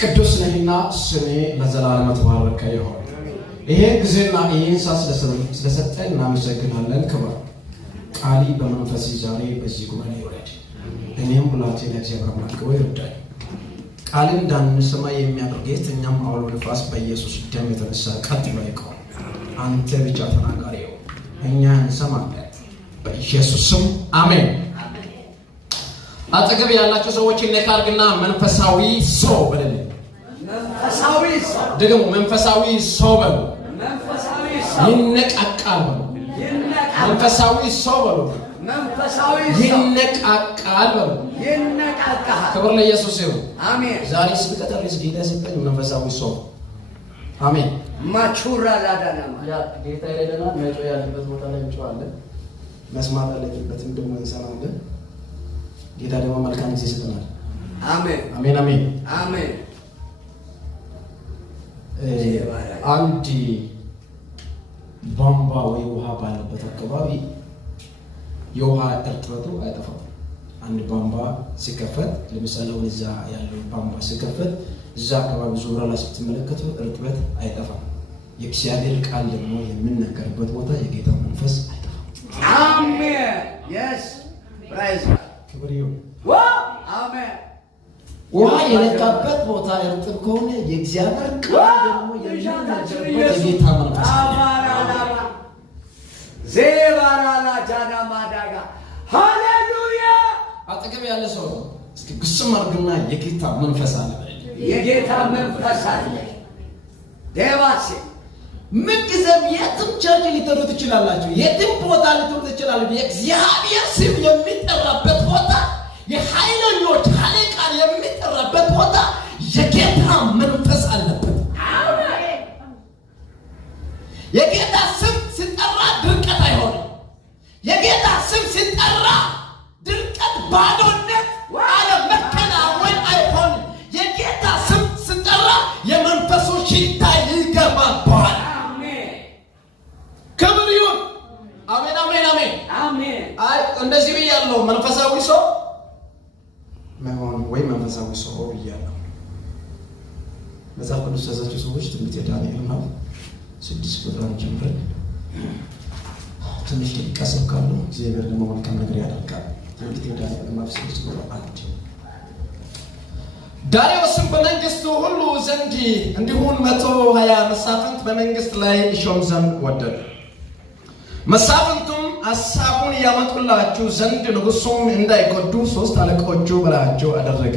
ቅዱስ ነህና ስሜ ለዘላለም ተባረከ ይሁን። ይሄ ጊዜና ይሄን ስለሰጠን እናመሰግናለን። ክብር ቃሊ በመንፈስ ዛሬ በዚህ ጉባኤ ይወረድ። እኔም ብላቴ ለእግዚአብሔር አምላክ ወይ ይርዳኝ። ቃልን እንዳንሰማ የሚያደርግ የትኛውም አውሎ ነፋስ በኢየሱስ ደም የተነሳ ቀጥ ብሎ ይቆም። አንተ ብቻ ተናጋሪ ነው፣ እኛ እንሰማለን። በኢየሱስ ስም አሜን። አጠገብ ያላችሁ ሰዎች ነካርግና መንፈሳዊ ሰው በለኝ። መንፈሳዊ ሰው ደግሞ መንፈሳዊ ሰው በሉ። መንፈሳዊ ሰው ይነቃቃል በሉ። መንፈሳዊ ሰው በሉ። መንፈሳዊ ሰው ይነቃቃል በሉ። ይነቃቃል። ክብር ለኢየሱስ ይሁን። አሜን። ዛሬ ስብከት አለ ጌታ ሲጠኝ መንፈሳዊ ሰው አሜን። ማቹራ ላዳናማ ያ ጌታ ይለና መጮ ያለበት ቦታ ላይ እንጮሃለን። መስማት አለበት ደግሞ እንሰማለን። ጌታ ደግሞ መልካም ጊዜ ይሰጠናል። አሜን አሜን አሜን አሜን። አንድ ቧንቧ ወይ ውሃ ባለበት አካባቢ የውሃ እርጥበቱ አይጠፋም። አንድ ቧንቧ ሲከፈት ለምሳሌ ወደዛ ያለው ቧንቧ ሲከፈት እዛ አካባቢ ዙሪያ ላይ ስትመለከቱ እርጥበት አይጠፋም። የእግዚአብሔር ቃል ደግሞ የሚነገርበት ቦታ የጌታ መንፈስ አይጠፋም። አሜን yes praise God ክብር ይሁን። አሜን። ውሃ የነካበት ቦታ እርጥብ ከሆነ የእግዚአብሔር ቃል ደግሞ የሚነገርበት የጌታ መንፈስ ዘባራላ ጃና ማዳጋ ሃሌሉያ። አጠገብ ያለ ሰው እስኪ ግስም አድርግና የጌታ መንፈስ አለ። የጌታ መንፈስ አለ። ደባሴ ምንጊዜም የትም ቸርች ሊጠሩ ትችላላችሁ፣ የትም ቦታ ሊጠሩ ትችላላችሁ። የእግዚአብሔር ስም የሚጠራበት ቦታ፣ የኃይለኞች አለቃ የሚጠራበት ቦታ የጌታ መንፈስ አለበት። አሜን። የጌታ ስም ሲጠራ ድርቀት አይሆንም። የጌታ ስም ሲጠራ ድርቀት፣ ባዶነት፣ አለመከናወን አይሆንም። የጌታ ስም ሲጠራ የመንፈሱ ሽታ ይገባባል። ክብር ይሁን። አሜን አሜን አሜን አሜን። አይ እንደዚህ ብያለሁ። መንፈሳዊ ሰው መሆን ወይ መንፈሳዊ ሰው ብያለሁ። መጽሐፍ ቅዱስ ያዛችሁ ሰዎች ትንቢተ ዳንኤል ነው 6 ቁጥር ጀምረን ትንሽ ሊቀሰብ ካሉ እግዚአብሔር ደግሞ መልካም ነገር ያደርጋል። ትንቢተ ዳንኤል ማለት 6 ቁጥር 1 ዳርዮስም በመንግስቱ ሁሉ ዘንድ እንዲሁን 120 መሳፍንት በመንግስት ላይ ይሾም ዘንድ ወደደ። መሳፍንቱም ሐሳቡን ያመጡላችሁ ዘንድ ንጉሡም እንዳይጎዱ 3 አለቆቹ በላያቸው አደረገ።